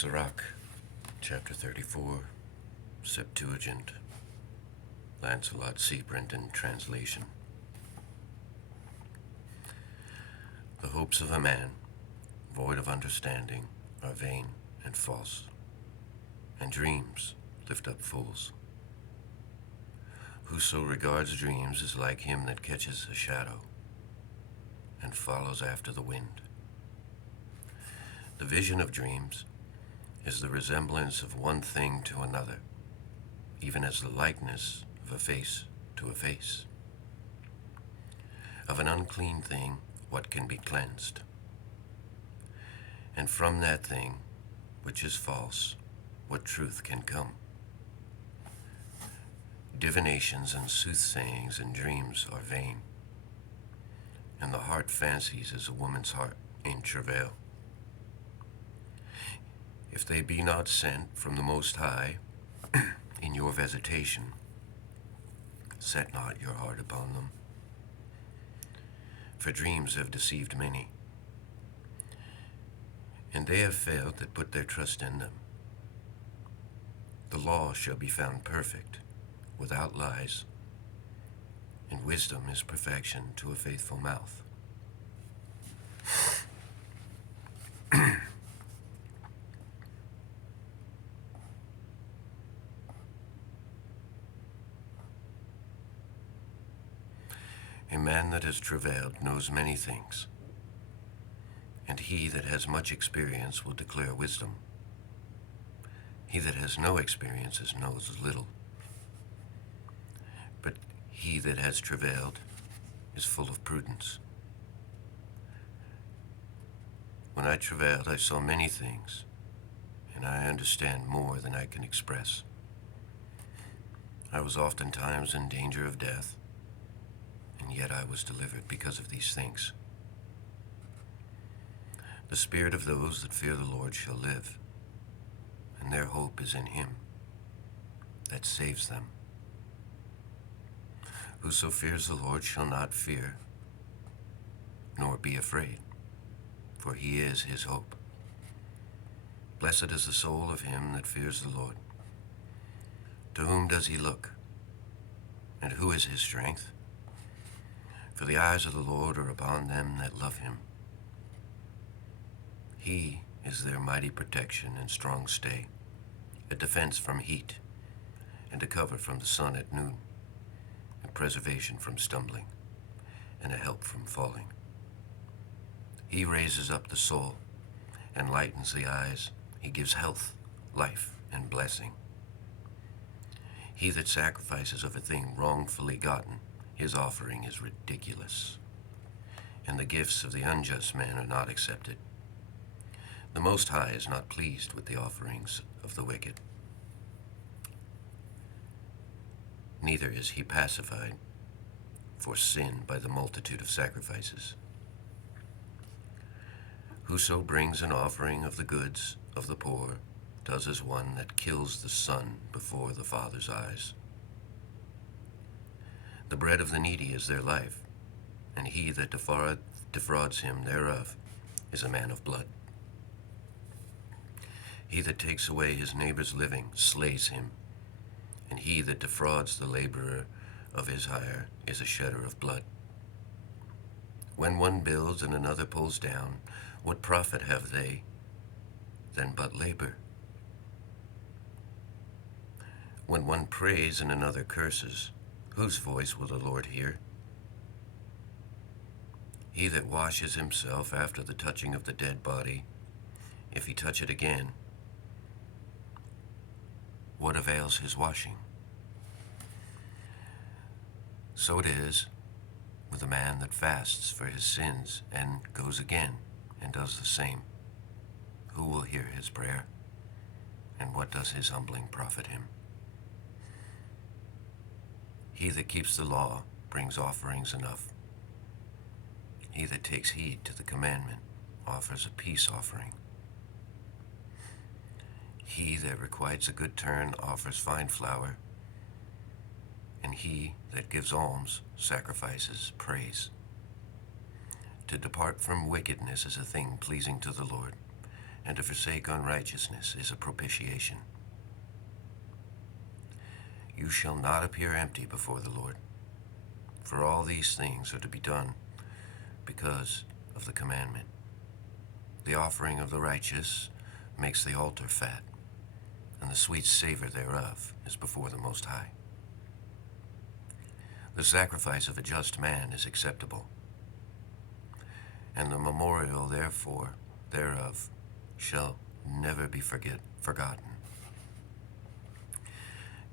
Sirach, chapter 34, Septuagint, Lancelot C. Brenton translation. The hopes of a man, void of understanding, are vain and false, and dreams lift up fools. Whoso regards dreams is like him that catches a shadow and follows after the wind. The vision of dreams is the resemblance of one thing to another, even as the likeness of a face to a face. Of an unclean thing, what can be cleansed? And from that thing which is false, what truth can come? Divinations and soothsayings and dreams are vain, and the heart fancies as a woman's heart in travail. If they be not sent from the Most High in your visitation, set not your heart upon them. For dreams have deceived many, and they have failed that put their trust in them. The law shall be found perfect, without lies, and wisdom is perfection to a faithful mouth. A man that has travailed knows many things, and he that has much experience will declare wisdom. He that has no experiences knows little, but he that has travailed is full of prudence. When I travailed, I saw many things, and I understand more than I can express. I was oftentimes in danger of death, and yet I was delivered because of these things. The spirit of those that fear the Lord shall live, and their hope is in him that saves them. Whoso fears the Lord shall not fear, nor be afraid, for he is his hope. Blessed is the soul of him that fears the Lord. To whom does he look? And who is his strength? For the eyes of the Lord are upon them that love him. He is their mighty protection and strong stay, a defense from heat, and a cover from the sun at noon, a preservation from stumbling, and a help from falling. He raises up the soul and lightens the eyes. He gives health, life, and blessing. He that sacrifices of a thing wrongfully gotten, his offering is ridiculous, and the gifts of the unjust man are not accepted. The Most High is not pleased with the offerings of the wicked, neither is he pacified for sin by the multitude of sacrifices. Whoso brings an offering of the goods of the poor does as one that kills the son before the Father's eyes. The bread of the needy is their life, and he that defrauds him thereof is a man of blood. He that takes away his neighbor's living slays him, and he that defrauds the laborer of his hire is a shedder of blood. When one builds and another pulls down, what profit have they than but labor? When one prays and another curses, whose voice will the Lord hear? He that washes himself after the touching of the dead body, if he touch it again, what avails his washing? So it is with a man that fasts for his sins and goes again and does the same. Who will hear his prayer? And what does his humbling profit him? He that keeps the law brings offerings enough. He that takes heed to the commandment offers a peace offering. He that requites a good turn offers fine flour, and he that gives alms sacrifices praise. To depart from wickedness is a thing pleasing to the Lord, and to forsake unrighteousness is a propitiation. You shall not appear empty before the Lord, for all these things are to be done because of the commandment. The offering of the righteous makes the altar fat, and the sweet savor thereof is before the Most High. The sacrifice of a just man is acceptable, and the memorial therefore thereof shall never be forgotten.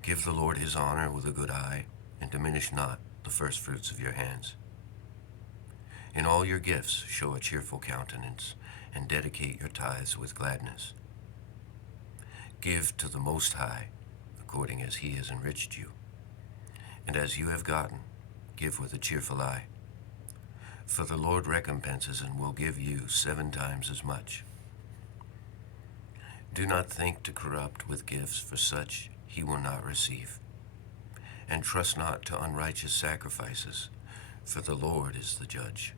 Give the Lord his honor with a good eye, and diminish not the first fruits of your hands. In all your gifts show a cheerful countenance, and dedicate your tithes with gladness. Give to the Most High, according as he has enriched you. And as you have gotten, give with a cheerful eye. For the Lord recompenses and will give you 7 times as much. Do not think to corrupt with gifts, for such he will not receive. And trust not to unrighteous sacrifices, for the Lord is the judge,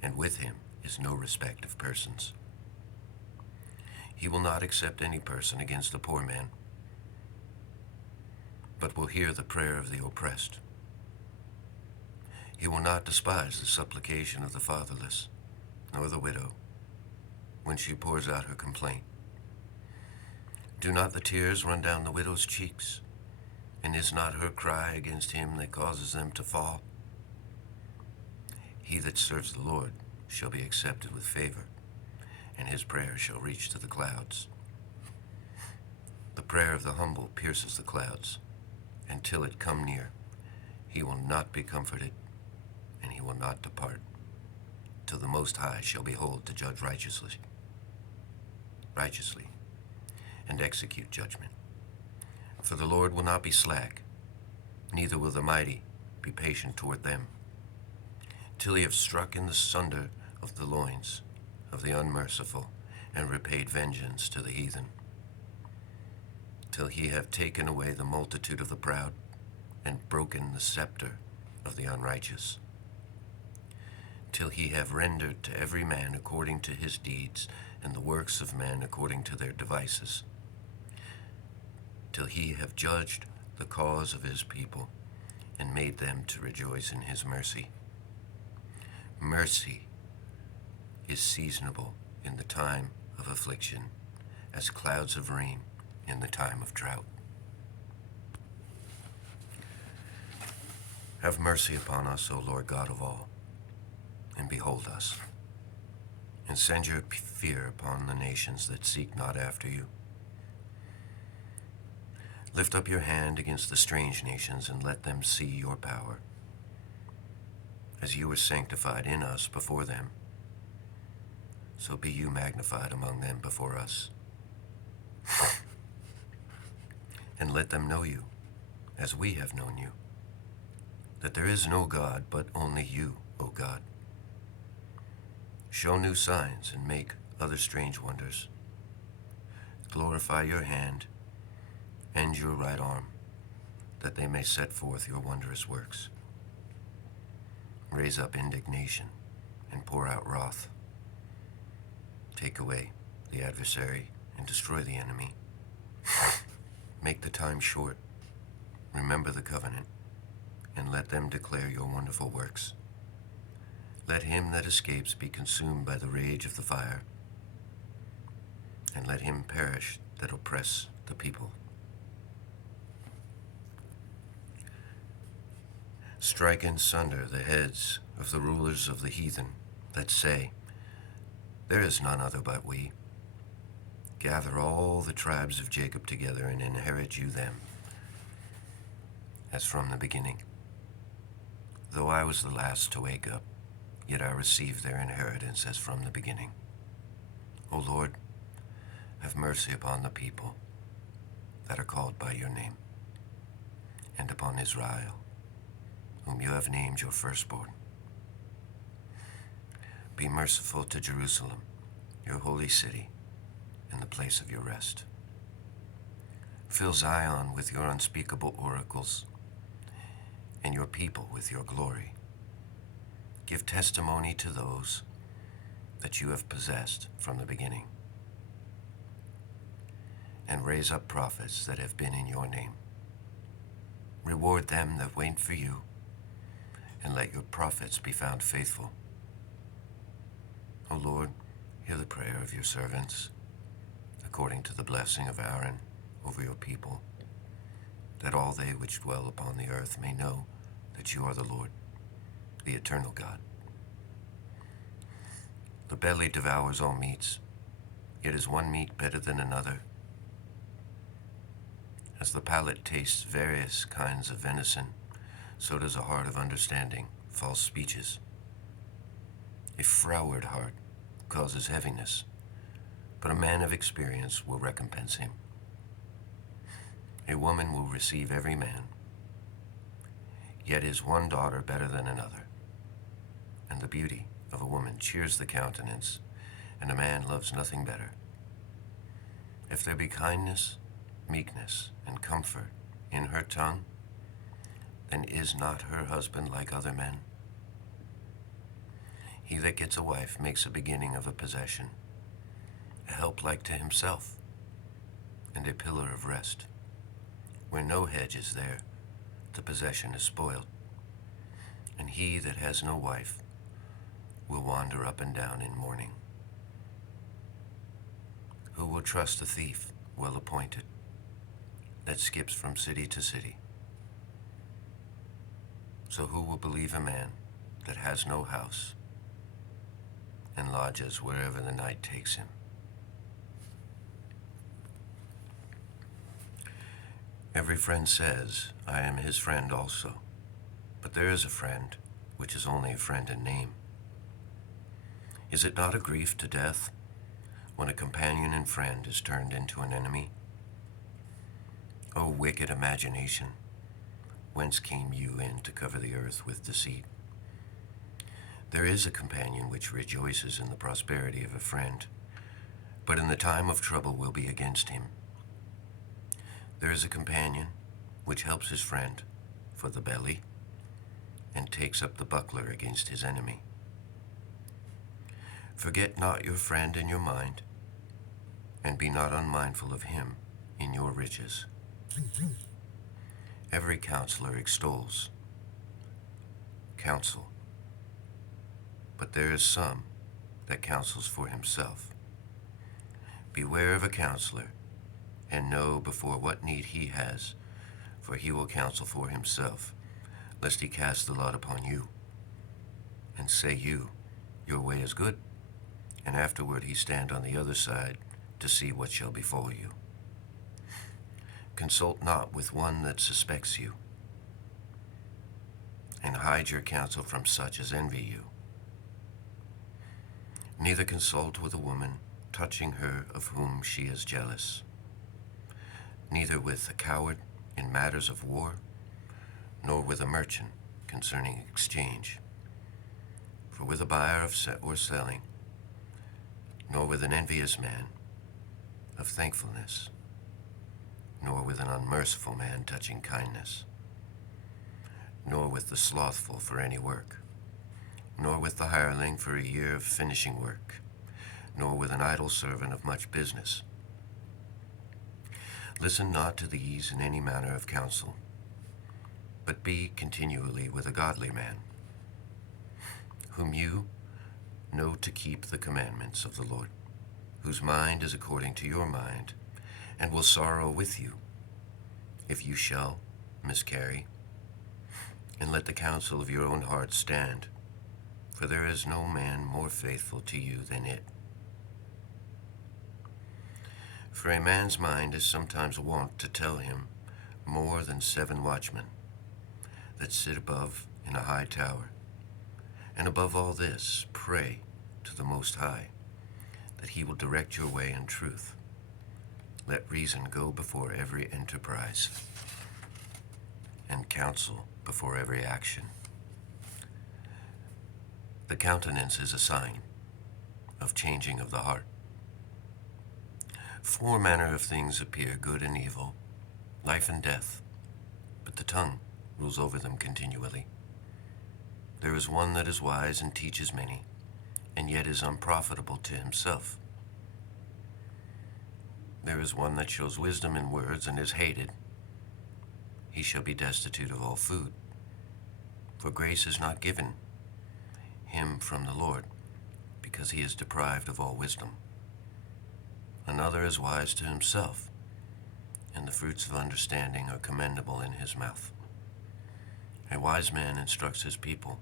and with him is no respect of persons. He will not accept any person against a poor man, but will hear the prayer of the oppressed. He will not despise the supplication of the fatherless, nor the widow, when she pours out her complaint. Do not the tears run down the widow's cheeks, and is not her cry against him that causes them to fall? He that serves the Lord shall be accepted with favor, and his prayer shall reach to the clouds. The prayer of the humble pierces the clouds, and till it come near, he will not be comforted, and he will not depart, till the Most High shall behold to judge righteously, and execute judgment. For the Lord will not be slack, neither will the mighty be patient toward them, till he have struck in the sunder of the loins of the unmerciful, and repaid vengeance to the heathen, till he have taken away the multitude of the proud, and broken the scepter of the unrighteous, till he have rendered to every man according to his deeds, and the works of men according to their devices, till he have judged the cause of his people, and made them to rejoice in his mercy. Mercy is seasonable in the time of affliction, as clouds of rain in the time of drought. Have mercy upon us, O Lord God of all, and behold us, and send your fear upon the nations that seek not after you. Lift up your hand against the strange nations, and let them see your power, as you were sanctified in us before them, so be you magnified among them before us. And let them know you, as we have known you, that there is no God but only you, O God. Show new signs and make other strange wonders. Glorify your hand and your right arm, that they may set forth your wondrous works. Raise up indignation and pour out wrath. Take away the adversary and destroy the enemy. Make the time short. Remember the covenant, and let them declare your wonderful works. Let him that escapes be consumed by the rage of the fire, and let him perish that oppress the people. Strike in sunder the heads of the rulers of the heathen that say, there is none other but we. Gather all the tribes of Jacob together, and inherit you them, as from the beginning. Though I was the last to wake up, yet I received their inheritance as from the beginning. O Lord, have mercy upon the people that are called by your name, and upon Israel, whom you have named your firstborn. Be merciful to Jerusalem, your holy city, in the place of your rest. Fill Zion with your unspeakable oracles, and your people with your glory. Give testimony to those that you have possessed from the beginning, and raise up prophets that have been in your name. Reward them that wait for you, and let your prophets be found faithful. O Lord, hear the prayer of your servants, according to the blessing of Aaron over your people, that all they which dwell upon the earth may know that you are the Lord, the eternal God. The belly devours all meats, yet is one meat better than another. As the palate tastes various kinds of venison, so does a heart of understanding false speeches. A froward heart causes heaviness, but a man of experience will recompense him. A woman will receive every man, yet is one daughter better than another, and the beauty of a woman cheers the countenance, and a man loves nothing better. If there be kindness, meekness, and comfort in her tongue, then is not her husband like other men? He that gets a wife makes a beginning of a possession, a help like to himself, and a pillar of rest. Where no hedge is there, the possession is spoiled, and he that has no wife will wander up and down in mourning. Who will trust a thief well appointed, that skips from city to city? So who will believe a man that has no house, and lodges wherever the night takes him? Every friend says, I am his friend also, but there is a friend which is only a friend in name. Is it not a grief to death when a companion and friend is turned into an enemy? O wicked imagination, whence came you in to cover the earth with deceit? There is a companion which rejoices in the prosperity of a friend, but in the time of trouble will be against him. There is a companion which helps his friend for the belly, and takes up the buckler against his enemy. Forget not your friend in your mind, and be not unmindful of him in your riches. Every counselor extols counsel, but there is some that counsels for himself. Beware of a counselor, and know before what need he has, for he will counsel for himself, lest he cast the lot upon you. And say you, your way is good, and afterward he stand on the other side to see what shall befall you. Consult not with one that suspects you, and hide your counsel from such as envy you. Neither consult with a woman touching her of whom she is jealous, neither with a coward in matters of war, nor with a merchant concerning exchange. For with a buyer of or selling, nor with an envious man of thankfulness, nor with an unmerciful man touching kindness, nor with the slothful for any work, nor with the hireling for a year of finishing work, nor with an idle servant of much business. Listen not to these in any manner of counsel, but be continually with a godly man, whom you know to keep the commandments of the Lord, whose mind is according to your mind, and will sorrow with you, if you shall miscarry. And let the counsel of your own heart stand, for there is no man more faithful to you than it. For a man's mind is sometimes wont to tell him more than 7 watchmen that sit above in a high tower. And above all this, pray to the Most High, that he will direct your way in truth. Let reason go before every enterprise, and counsel before every action. The countenance is a sign of changing of the heart. 4 manner of things appear, good and evil, life and death, but the tongue rules over them continually. There is one that is wise and teaches many, and yet is unprofitable to himself. There is one that shows wisdom in words and is hated. He shall be destitute of all food, for grace is not given him from the Lord, because he is deprived of all wisdom. Another is wise to himself, and the fruits of understanding are commendable in his mouth. A wise man instructs his people,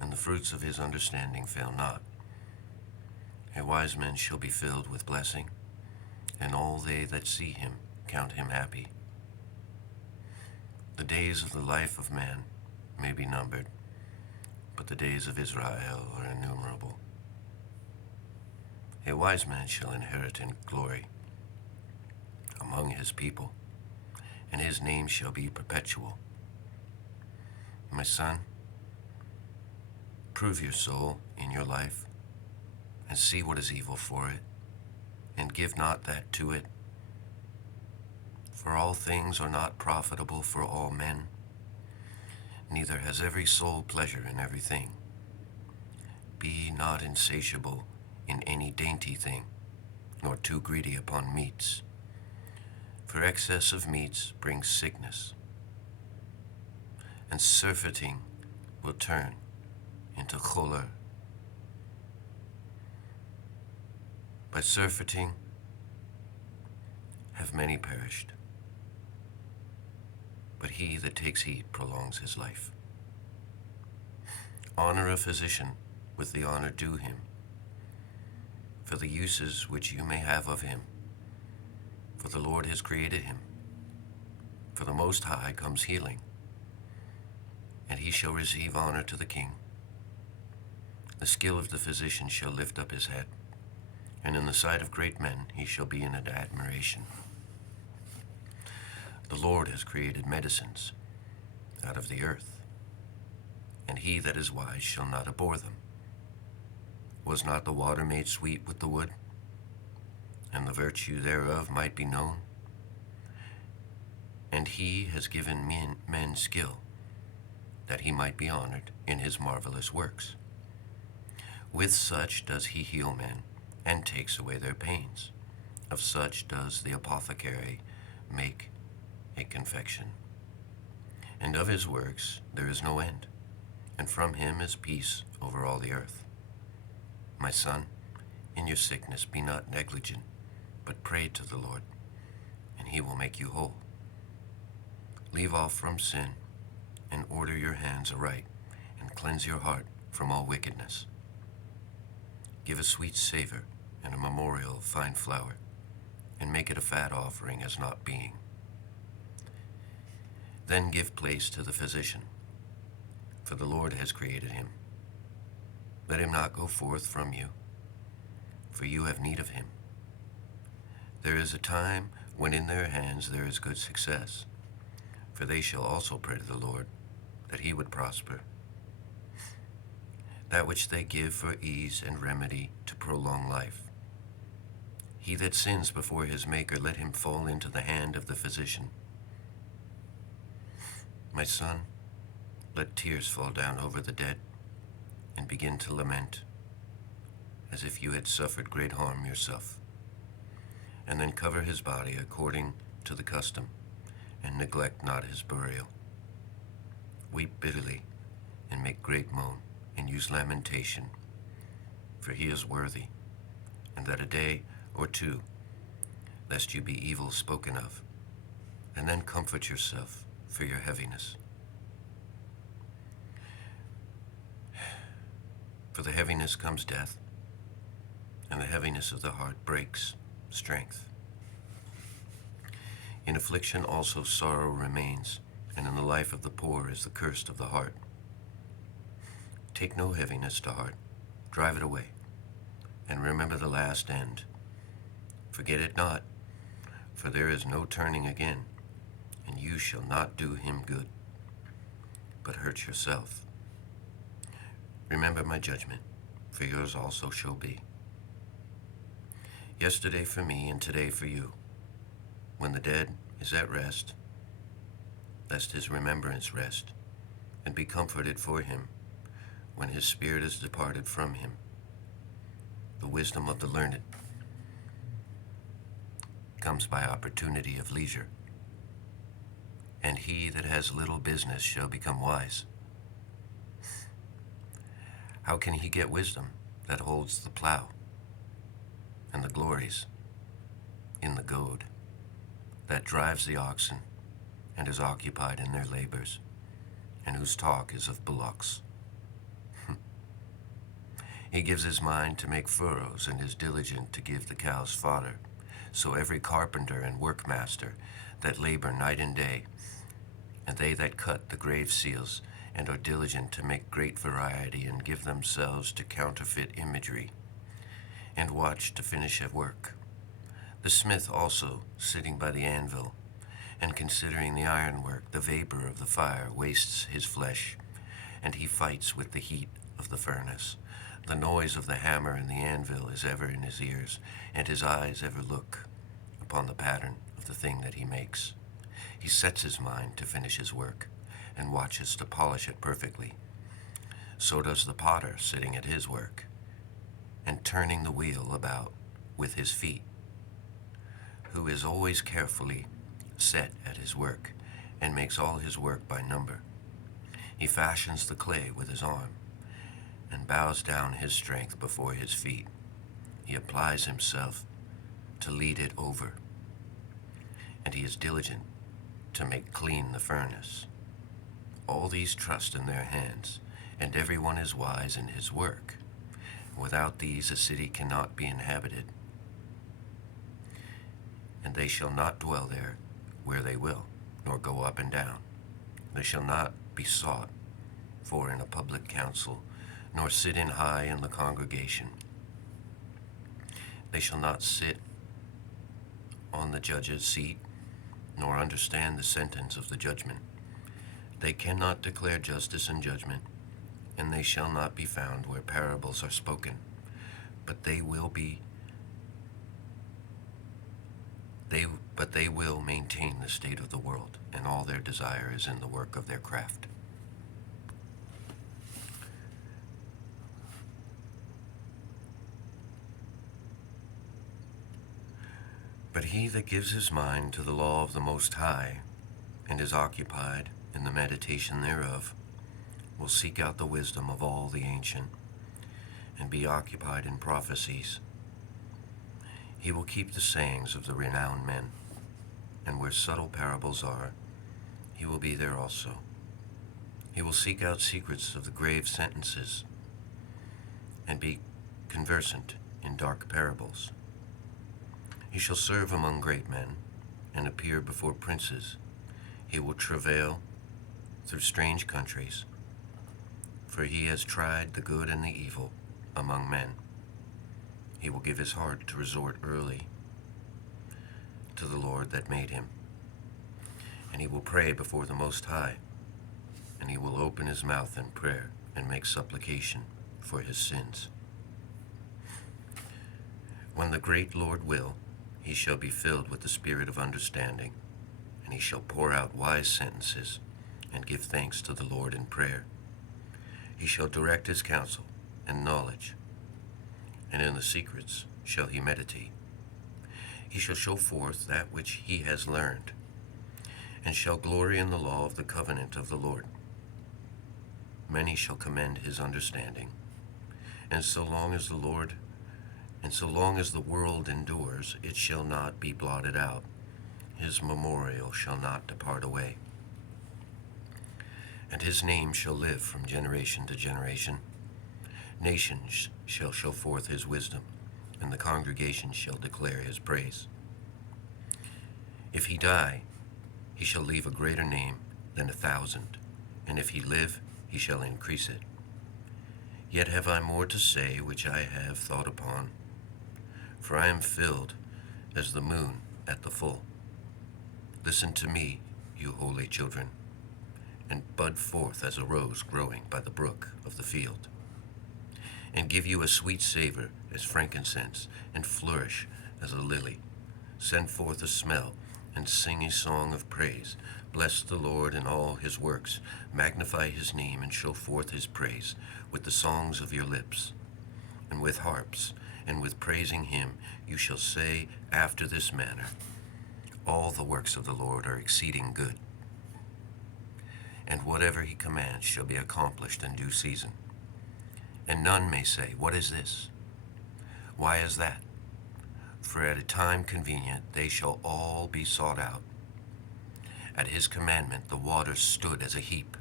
and the fruits of his understanding fail not. A wise man shall be filled with blessing, and all they that see him count him happy. The days of the life of man may be numbered, but the days of Israel are innumerable. A wise man shall inherit in glory among his people, and his name shall be perpetual. My son, prove your soul in your life, and see what is evil for it, and give not that to it. For all things are not profitable for all men, neither has every soul pleasure in everything. Be not insatiable in any dainty thing, nor too greedy upon meats, for excess of meats brings sickness, and surfeiting will turn into choler. By surfeiting have many perished, but he that takes heed prolongs his life. Honor a physician with the honor due him, for the uses which you may have of him, for the Lord has created him. For the Most High comes healing, and he shall receive honor to the king. The skill of the physician shall lift up his head, and in the sight of great men he shall be in admiration. The Lord has created medicines out of the earth, and he that is wise shall not abhor them. Was not the water made sweet with the wood, and the virtue thereof might be known? And he has given men skill, that he might be honored in his marvelous works. With such does he heal men, and takes away their pains. Of such does the apothecary make a confection. And of his works there is no end, and from him is peace over all the earth. My son, in your sickness be not negligent, but pray to the Lord, and he will make you whole. Leave off from sin, and order your hands aright, and cleanse your heart from all wickedness. Give a sweet savor and a memorial of fine flour, and make it a fat offering as not being. Then give place to the physician, for the Lord has created him. Let him not go forth from you, for you have need of him. There is a time when in their hands there is good success, for they shall also pray to the Lord, that he would prosper. That which they give for ease and remedy to prolong life. He that sins before his Maker, let him fall into the hand of the physician. My son, let tears fall down over the dead, and begin to lament, as if you had suffered great harm yourself. And then cover his body according to the custom, and neglect not his burial. Weep bitterly, and make great moan, and use lamentation, for he is worthy, and that a day or two, lest you be evil spoken of, and then comfort yourself for your heaviness. For the heaviness comes death, and the heaviness of the heart breaks strength. In affliction also sorrow remains, and in the life of the poor is the curse of the heart. Take no heaviness to heart, drive it away, and remember the last end. Forget it not, for there is no turning again, and you shall not do him good, but hurt yourself. Remember my judgment, for yours also shall be. Yesterday for me, and today for you, when the dead is at rest, lest his remembrance rest, and be comforted for him, when his spirit is departed from him. The wisdom of the learned comes by opportunity of leisure, and he that has little business shall become wise. How can he get wisdom that holds the plow, and the glories in the goad, that drives the oxen, and is occupied in their labors, and whose talk is of bullocks? He gives his mind to make furrows, and is diligent to give the cows fodder. So every carpenter and workmaster that labor night and day, and they that cut the grave seals, and are diligent to make great variety, and give themselves to counterfeit imagery, and watch to finish a work. The smith also, sitting by the anvil, and considering the ironwork, the vapor of the fire wastes his flesh, and he fights with the heat of the furnace. The noise of the hammer and the anvil is ever in his ears, and his eyes ever look upon the pattern of the thing that he makes. He sets his mind to finish his work, and watches to polish it perfectly. So does the potter sitting at his work, and turning the wheel about with his feet, who is always carefully set at his work, and makes all his work by number. He fashions the clay with his arm, and bows down his strength before his feet. He applies himself to lead it over, and he is diligent to make clean the furnace. All these trust in their hands, and every one is wise in his work. Without these a city cannot be inhabited, and they shall not dwell there where they will, nor go up and down. They shall not be sought for in a public council, nor sit in high in the congregation. They shall not sit on the judge's seat, nor understand the sentence of the judgment. They cannot declare justice and judgment, and they shall not be found where parables are spoken, but they will maintain the state of the world, and all their desire is in the work of their craft. But he that gives his mind to the law of the Most High, and is occupied in the meditation thereof, will seek out the wisdom of all the ancient, and be occupied in prophecies. He will keep the sayings of the renowned men, and where subtle parables are, he will be there also. He will seek out secrets of the grave sentences, and be conversant in dark parables. He shall serve among great men, and appear before princes. He will travail through strange countries, for he has tried the good and the evil among men. He will give his heart to resort early to the Lord that made him. And he will pray before the Most High, and he will open his mouth in prayer and make supplication for his sins. When the great Lord will, he shall be filled with the spirit of understanding, and he shall pour out wise sentences, and give thanks to the Lord in prayer. He shall direct his counsel and knowledge, and in the secrets shall he meditate. He shall show forth that which he has learned, and shall glory in the law of the covenant of the Lord. Many shall commend his understanding, and so long as the world endures, it shall not be blotted out. His memorial shall not depart away. And his name shall live from generation to generation. Nations shall show forth his wisdom, and the congregation shall declare his praise. If he die, he shall leave a greater name than 1,000, and if he live, he shall increase it. Yet have I more to say which I have thought upon, for I am filled as the moon at the full. Listen to me, you holy children, and bud forth as a rose growing by the brook of the field, and give you a sweet savor as frankincense, and flourish as a lily. Send forth a smell, and sing a song of praise. Bless the Lord in all his works. Magnify his name, and show forth his praise with the songs of your lips, and with harps, and with praising him you shall say after this manner, all the works of the Lord are exceeding good, and whatever he commands shall be accomplished in due season. And none may say, what is this? Why is that? For at a time convenient they shall all be sought out. At his commandment the waters stood as a heap,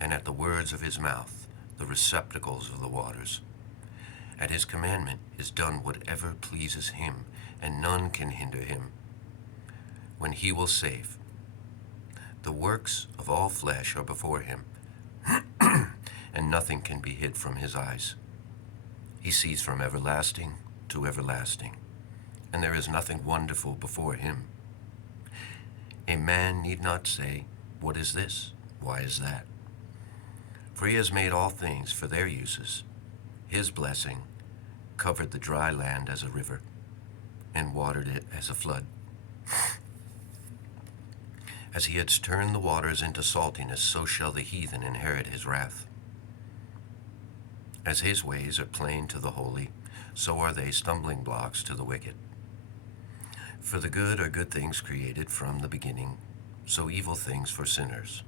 and at the words of his mouth the receptacles of the waters. At his commandment is done whatever pleases him, and none can hinder him. When he will save, the works of all flesh are before him, and nothing can be hid from his eyes. He sees from everlasting to everlasting, and there is nothing wonderful before him. A man need not say, what is this? Why is that? For he has made all things for their uses. His blessing covered the dry land as a river, and watered it as a flood. As he has turned the waters into saltiness, so shall the heathen inherit his wrath. As his ways are plain to the holy, so are they stumbling blocks to the wicked. For the good are good things created from the beginning, so evil things for sinners.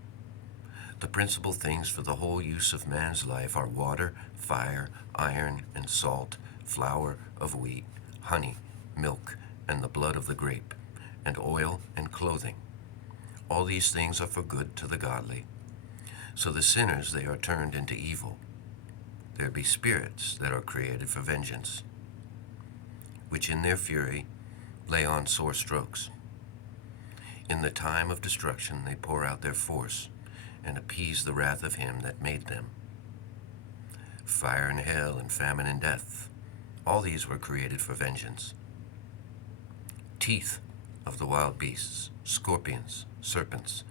The principal things for the whole use of man's life are water, fire, iron, and salt, flour of wheat, honey, milk, and the blood of the grape, and oil and clothing. All these things are for good to the godly. So the sinners they are turned into evil. There be spirits that are created for vengeance, which in their fury lay on sore strokes. In the time of destruction they pour out their force, and appease the wrath of him that made them. Fire and hail and famine and death, all these were created for vengeance. Teeth of the wild beasts, scorpions, serpents,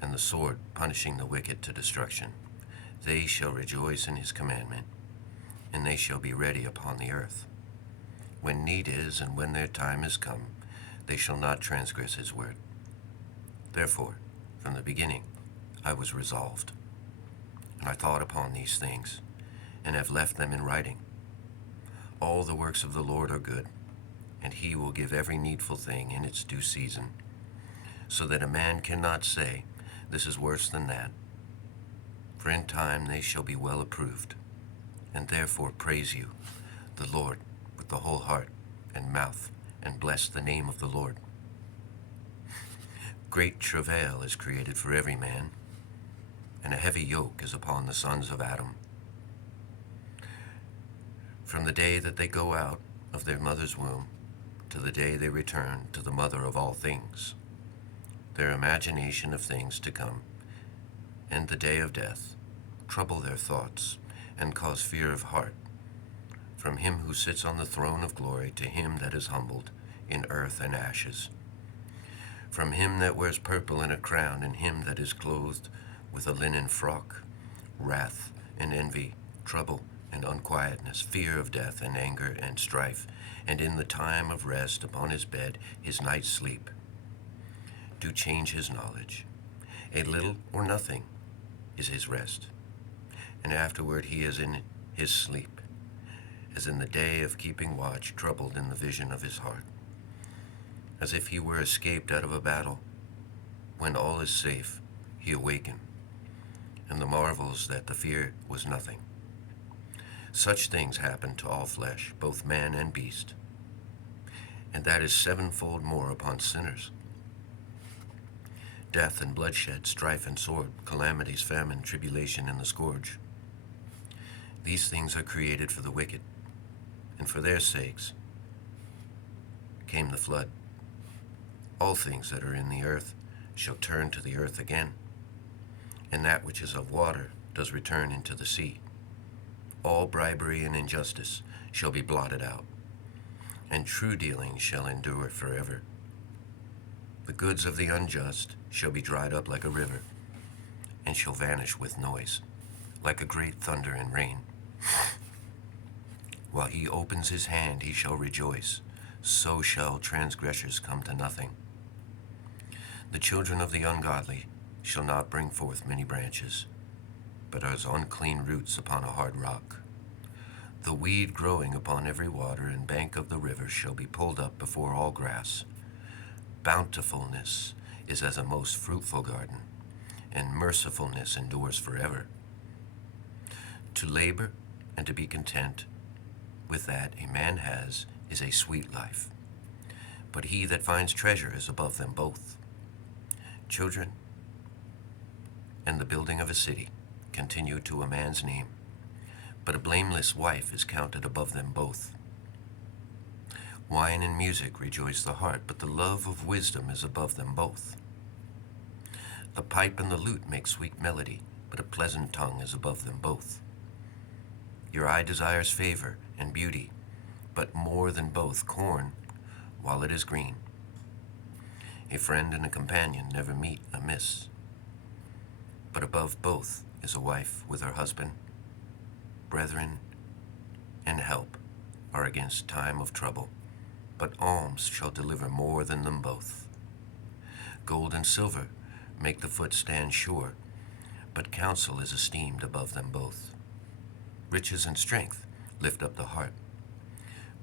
and the sword punishing the wicked to destruction. They shall rejoice in his commandment, and they shall be ready upon the earth. When need is, and when their time is come, they shall not transgress his word. Therefore, from the beginning, I was resolved, and I thought upon these things, and have left them in writing. All the works of the Lord are good, and he will give every needful thing in its due season, so that a man cannot say, this is worse than that. For in time they shall be well approved, and therefore praise you, the Lord, with the whole heart and mouth, and bless the name of the Lord. Great travail is created for every man, and a heavy yoke is upon the sons of Adam. From the day that they go out of their mother's womb to the day they return to the mother of all things, their imagination of things to come, and the day of death, trouble their thoughts, and cause fear of heart, from him who sits on the throne of glory to him that is humbled in earth and ashes, from him that wears purple in a crown, and him that is clothed with a linen frock, wrath and envy, trouble and unquietness, fear of death and anger and strife, and in the time of rest upon his bed his night's sleep. Do change his knowledge. A little or nothing is his rest, and afterward he is in his sleep, as in the day of keeping watch, troubled in the vision of his heart, as if he were escaped out of a battle. When all is safe, he awakened, and the marvels that the fear was nothing. Such things happen to all flesh, both man and beast, and that is sevenfold more upon sinners. Death and bloodshed, strife and sword, calamities, famine, tribulation, and the scourge. These things are created for the wicked, and for their sakes came the flood. All things that are in the earth shall turn to the earth again, and that which is of water does return into the sea. All bribery and injustice shall be blotted out, and true dealing shall endure forever. The goods of the unjust shall be dried up like a river, and shall vanish with noise, like a great thunder and rain. While he opens his hand, he shall rejoice, so shall transgressors come to nothing. The children of the ungodly shall not bring forth many branches, but as unclean roots upon a hard rock. The weed growing upon every water and bank of the river shall be pulled up before all grass. Bountifulness is as a most fruitful garden, and mercifulness endures forever. To labor and to be content with that a man has is a sweet life, but he that finds treasure is above them both. Children and the building of a city continue to a man's name, but a blameless wife is counted above them both. Wine and music rejoice the heart, but the love of wisdom is above them both. The pipe and the lute make sweet melody, but a pleasant tongue is above them both. Your eye desires favor and beauty, but more than both corn while it is green. A friend and a companion never meet amiss, but above both is a wife with her husband. Brethren and help are against time of trouble, but alms shall deliver more than them both. Gold and silver make the foot stand sure, but counsel is esteemed above them both. Riches and strength lift up the heart,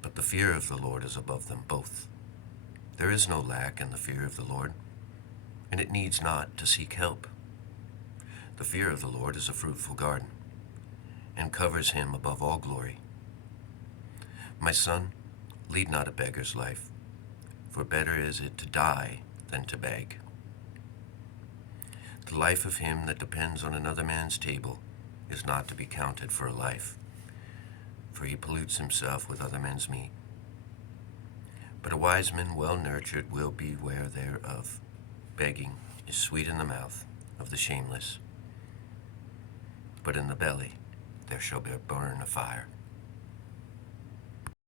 but the fear of the Lord is above them both. There is no lack in the fear of the Lord, and it needs not to seek help. The fear of the Lord is a fruitful garden, and covers him above all glory. My son, lead not a beggar's life, for better is it to die than to beg. The life of him that depends on another man's table is not to be counted for a life, for he pollutes himself with other men's meat. But a wise man well nurtured will beware thereof. Begging is sweet in the mouth of the shameless, but in the belly there shall burn a fire.